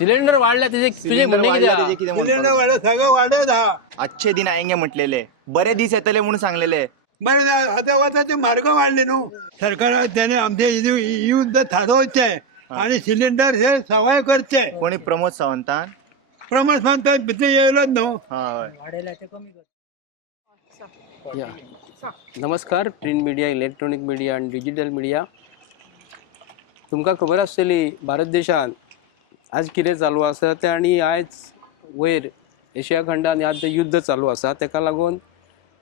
Cylinder वाढला तुझे cylinder म्हणणे वाढला किती त्याचे किती सिलेंडर वाढत सगळं वाढत हा. अच्छे दिन आएंगे म्हटलेले, बरे दिस येतले म्हणून सांगलेले. बरं आता वाचाचे मार्ग वाढले नो. सरकार त्याने आमचे युद्ध थांबवायचे आणि सिलेंडर हे सवाय करचे. कोणी प्रमोद सावंतान प्रमाण म्हणतात तिथे येयलोच नो. या. नमस्कार, प्रिंट मिडिया, इलेक्ट्रॉनिक मिडिया आणि डिजिटल मिडिया. तुमकां खबर आसतली भारत देशान आज कितें चालू आसा तें, आनी आयज वयर एशिया खंडान आतां युद्ध चालू आसा, तेका लागून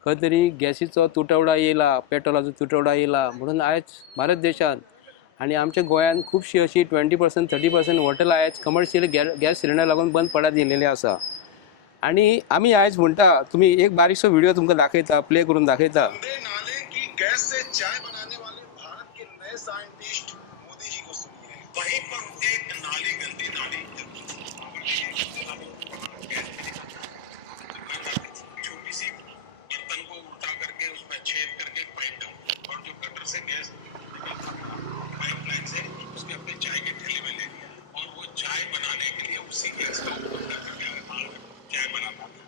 खंय तरी गॅसीचो तुटवडा येयला, पेट्रोलाचो तुटवडा येयला म्हणून आयज भारत देशान आनी आमच्या गोंयान खुबशीं अशी 20% 30% हॉटेलां आयज कमर्शियल गॅस सिलिंडर लागून बंद पडत गेलेले आसा. आणि आमी आयज म्हणटा, तुमी एक बारीकसो व्हिडिओ तुमकां दाखयता, प्ले करून दाखयता. नाले की गैस से चाय बनाने वाले भारत के नए साइंटिस्ट मोदी जी को सुनिए. वहीं पर एक नाली, गंदी नाली, छोटी सी बर्तन को उल्टा करके उसमें छेद करके पाइप डाल और जो गटर से गैस पाइपलाइन से उसके अपने चाय के ठेले में ले गया और वो चाय बनाने के लिए उसी गैस का उपयोग करके चाय बनाता था.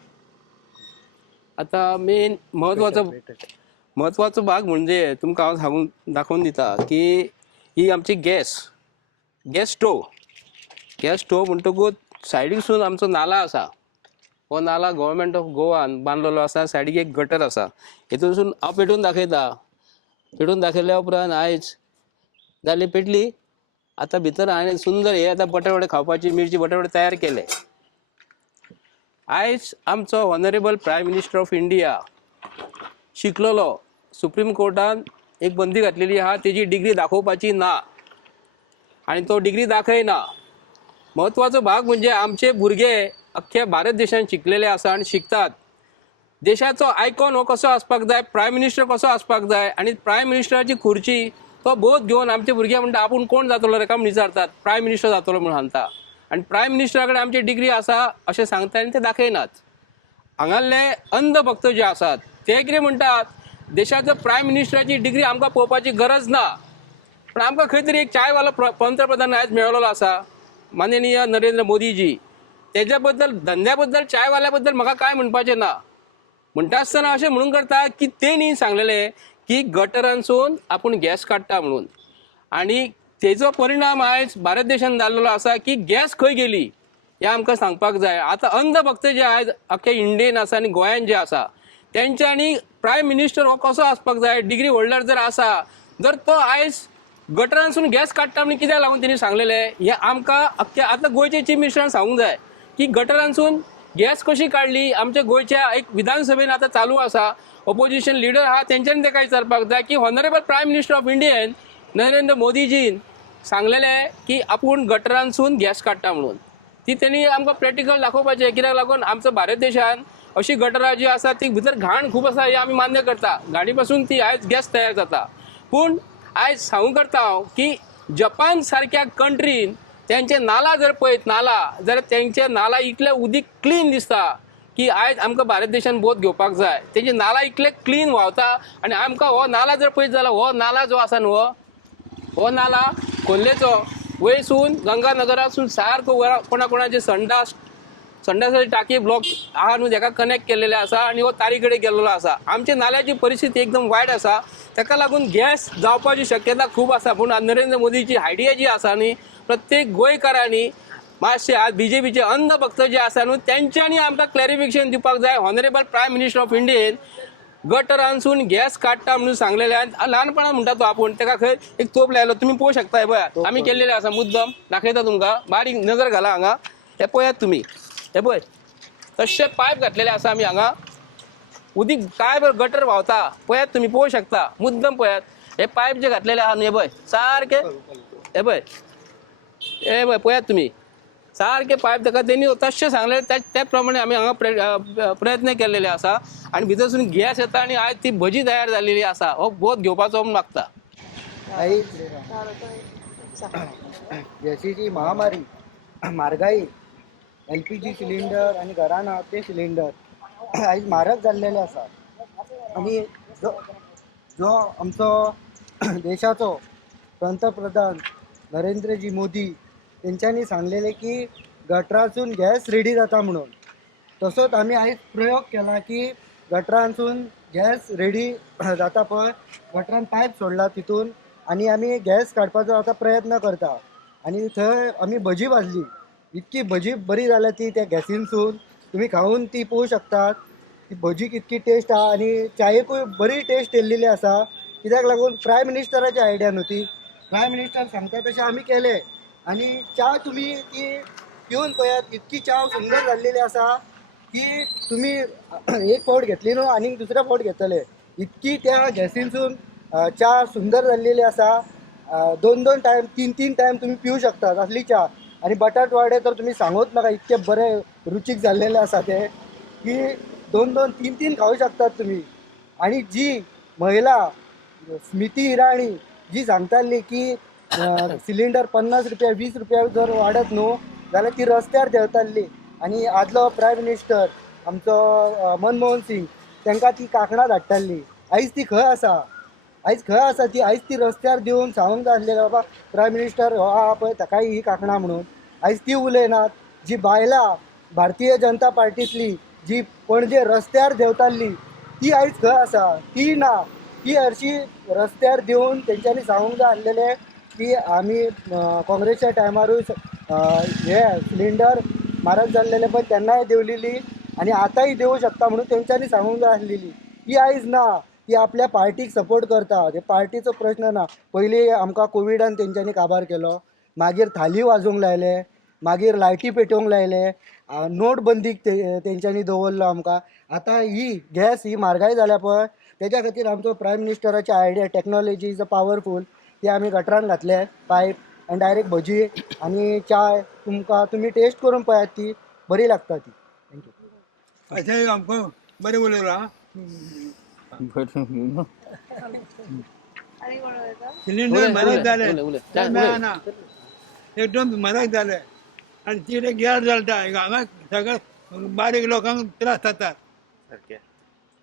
आता मेन महत्वाचो भाग म्हणजे तुमकां हांव सांगून दाखोवन दिता की ही आमची गॅस स्टोव म्हणटकूच सायडीकसून आमचो नाला आसा. हो नाला गव्हर्मेंट ऑफ गोवान बांदलेलो आसा. सायडीक एक गटर आसा. हेतूनसून हांव पेटोवन दाखयता. पेटोवन दाखयल्या उपरांत आयज जाली पेटली. आतां भितर हांवें सुंदर हे आतां बटाटे खावपाची मिरची बटाटे तयार केले. आयज आमचो honourable prime minister of India शिकलेलो, सुप्रीम कोर्टान एक बंदी घातलेली आहा, तेजी डिग्री दाखोवपाची ना आणि तो डिग्री दाखयना. महत्वाचो भाग म्हणजे आमचे भुरगे अख्ख्या भारत देशान शिकलेले आसा आणि शिकतात. देशाचो आयकॉन हो कसो आसपाक जाय, प्रायम मिनिस्टर कसो आसपाक जाय, आणि प्रायम मिनिस्टराची खुर्ची तो बोध घेवन आमचे भुरगे म्हणटा आपूण कोण जातलो रे काय म्हण विचारतात. प्रायम मिनिस्टर जातलो म्हणून सांगता आणि प्रायम मिनिस्टरा कडेन आमची डिग्री आसा अशें सांगता आनी ते दाखयनात. हांगाले अंधभक्त जे आसात ते कितें म्हणटात, देशाचो प्रायम मिनिस्टराची डिग्री आमकां पळोवपाची गरज ना, पण आमकां खंय तरी एक चायवालो पंतप्रधान आयज मेळलेलो आसा, माननीय नरेंद्र मोदीजी. तेज्या बद्दल, धंद्या बद्दल, चायवाल्या बद्दल म्हाका कांय म्हणपाचें ना. म्हणटा आसतना अशें म्हणून करता की तेणी सांगलेले की गटरांसून आपूण गॅस काडटा म्हणून, आणि तेजो परिणाम आयज भारत देशान जाल्लो आसा की गॅस खंय गेली हें आमकां सांगपाक जाय. आतां अंधभक्त जे आयज अख्ख्या इंडियेन आसा आनी गोंयान जे आसा तेंच्यांनी प्रायम मिनिस्टर हो कसो आसपाक जाय, डिग्री होल्डर जर आसा, जर तो आयज गटरांसून गॅस काडटा म्हणून कित्याक लागून तेणी सांगलेले हें आमकां अख्ख्या आतां गोंयचे चीफ मिनिस्टरान सांगूंक जाय की गटरांसून गॅस कशी काडली. आमच्या गोंयच्या एक विधानसभेन आतां चालू आसा, ऑपोजिशन लिडर आहा तेंच्यांनी तेका विचारपाक जाय की honourable prime minister of Indian Narendra मोदीजीन सांगलेले की आपूण गटरांसून गॅस काडटा म्हणून. ती तेणी आमकां प्रॅक्टिकल दाखोवपाचें. कित्याक लागून आमचो भारत देशान अशी गटरां जी आसा ती भितर घाण खूब आसा हें आमी मान्य करता. घाणी पासून ती आयज गॅस तयार जाता. पूण आयज सांगूं करता हांव की जपान सारक्या कंट्रीन तेंचे नाला जर पळयत नाला जाल्यार तेंचे नाला इतले उदीक क्लीन दिसता की आयज आमकां भारत देशान बोध घेवपाक जाय. तेंचे नाला इतले क्लीन व्हांवता आणि आमकां हो नाला जर पळयत जाल्यार हो नाला जो आसा न्हू, हो नाला खोल्लेचो वयसून गंगानगरासून सारको कोणाची संडासाची टाकी ब्लॉक आहा न्हू तेका कनेक्ट केलेले आसा आणि हो तारी कडेन गेल्लो आसा. आमच्या नाल्याची परिस्थिती एकदम वायट आसा. तेका लागून गॅस जावपाची शक्यता खूब आसा. पूण नरेंद्र मोदीची आयडिया जी आसा न्ही, प्रत्येक गोंयकारांनी मातशे आज बीजेपीचे अंधभक्त जे आसा न्हू तेंच्यांनी आमकां क्लॅरिफिकेशन दिवपाक जाय. ऑनरेबल प्रायम मिनिस्टर ऑफ इंडियेन गटरांसून गॅस काडटा म्हणून सांगलेले. ल्हानपणान म्हणटा तो आपूण तेका खंय एक तोप लायलो. तुम्ही पळोवंक शकता पळय आमी केल्लेले आसा. मुद्दम दाखयता तुमकां, बारीक नजर घाला हांगा. हे पळयात तुमी, हे पळय तशे पायप घातलेले आसा आमी हांगा. उदीक काय बरं गटर व्हांवता पळयात तुमी, पळोवंक शकता. मुद्दम पळयात हे पायप जे घातलेले आहा न्ही, हे पळय सारके, हे पळय पळयात तुमी सारखे पायप. ताका तेणी तशें सांगले त्या प्रमाणे आमी हांगा प्रयत्न केलेले आसा आणि भितरसून गॅस येता आणि आयज ती भजी तयार जालेली आसा. हो बोध घेवपाचो मागता. गॅसीची महामारी, म्हारगाई, LPG सिलिंडर आणि घरान ते सिलिंडर आयज म्हारग जाल्लेले आसा. आणि जो आमचो देशाचो पंतप्रधान नरेंद्रजी मोदी तेंच्यांनी सांगलेले की गटरासून गॅस रेडी जाता म्हणून. तसोच आमी आयज प्रयोग केला की गटरांसून गॅस रेडी जाता पळय, गटरान पायप सोडला तितून आनी आमी गॅस काडपाचो आतां प्रयत्न करता. आनी थंय आमी भजी भाजली, इतकी भजी बरी जाल्या ती त्या गॅसीनसून, तुमी खावन ती पळोवंक शकतात. ती भजी कितकी टेस्ट आहा आनी चायेकूय बरी टेस्ट येयल्लेली आसा. कित्याक लागून प्रायम मिनिस्टराची आयडिया न्हू ती. प्रायम मिनिस्टर सांगता तशें आमी केलें आनी च्या तुमी ती पिवन पळयात, इतकी च्या सुंदर जाल्लेली आसा की तुमी एक फावट घेतली न्हू आनीक दुसऱ्या फावट घेतले. इतकी त्या गॅसीनसून च्या सुंदर जाल्लेली आसा. 2-2 टायम 3-3 टायम तुमी पिवं शकतात असली च्या. आनी बटाट वडे तर तुमी सांगूच नाका, इतके बरे रुचीक जाल्लेले आसा ते की 2-2 3-3 खावं शकतात तुमी. आनी जी महिला स्मृती इराणी जी सांगताली की सिलिंडर 50 रुपया 20 रुपया जर वाडत न्हू जाल्यार ती रस्त्यार देंवताली. आनी आदलो प्रायम मिनिस्टर आमचो मनमोहन सिंग तांकां ती कांकणां धाडटाली. आयज ती खंय आसा? आयज खंय आसा ती? आयज ती रस्त्यार दिवन सांगूंक जाय आसलें बाबा प्रायम मिनिस्टर हो आहा पळय ताकाय ही कांकणां म्हणून. आयज ती उलयनात. जी बायलां भारतीय जनता पार्टींतली जी पणजे रस्त्यार देंवताली ती आयज खंय आसा? ती ना. ती हरशी रस्त्यार देवन तेंच्यांनी सांगूंक जाय आसलेलें की आमी काँग्रेसच्या टायमारूय हे सिलिंडर म्हारग जाल्लेले पण तेन्नाय देंवलेली आनी आतांय देवूं शकता म्हणून तेंच्यांनी सांगूंक जाय आसलेली. ती आयज ना. ती आपल्या पार्टीक सपोर्ट करता. ते पार्टीचो प्रश्न ना. पयलीं आमकां कोविडान तेंच्यांनी काबार केलो, मागीर थाली वाजोवंक लायले, मागीर लायटी पेटोवंक लायले, नोटबंदीक तेंच्यांनी दवरलो आमकां. आतां ही गॅस ही म्हारगाय जाल्या पळय तेज्या खातीर आमचो प्रायम मिनिस्टराची idea technology is a powerful. ती आमी गटरान घातले पायप आनी डायरेक्ट भजी आनी चाय तुमी टेस्ट करून पळयात, ती बरी लागता ती. थँक्यू. अशें आमकां बरें उलयलां. सिलिंडर म्हारग जाले, ते मेळना, एकदम म्हारग जाले आनी तिकडे गॅस जाता. हांगा सगळ्या बारीक लोकांक त्रास जातात. सारकें.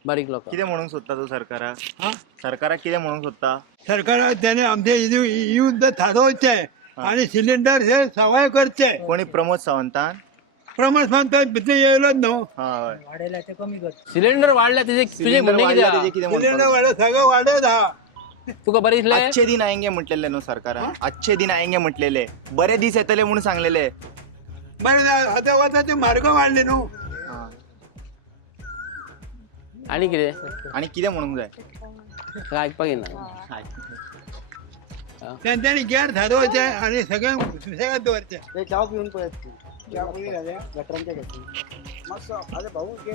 बारीक लोक कितें म्हणूंक सोदता तूं सरकाराक? हा सरकाराक कितें म्हणूंक सोदता? सरकाराक त्याने आमचे युद्ध थारोवचे आणि सिलिंडर हे सवाय करचे. कोणी प्रमोद सावंतान? प्रमाण सांगता भितर येयलोच न्हू. हय. सिलेंडर वाढला तुझे सिलिंडर म्हणणे वाडला किती तेजे हा? कितें सिलिंडर म्हणपाक? वाडत सगळं वाडत हा. तुका बरें दिसलें? अच्छे दिन आएंगे म्हटलेले न्हू सरकारान. अच्छे दिन आएंगे म्हटलेले, बरे दीस येतले म्हणून सांगलेले. बरें आतां वताचे मार्ग वाडले न्हू. आणि कितें आनी कितें म्हणूंक जाय? काय आयकपाक येना. तेंच्यांनी गॅस थारोवचे आणि सगळ्यांक सुशेगाद दवरचे. ते चाव पिवन पळयत तूं. गटरांच्या गॅसीन. मातसो आरे भाऊ घे.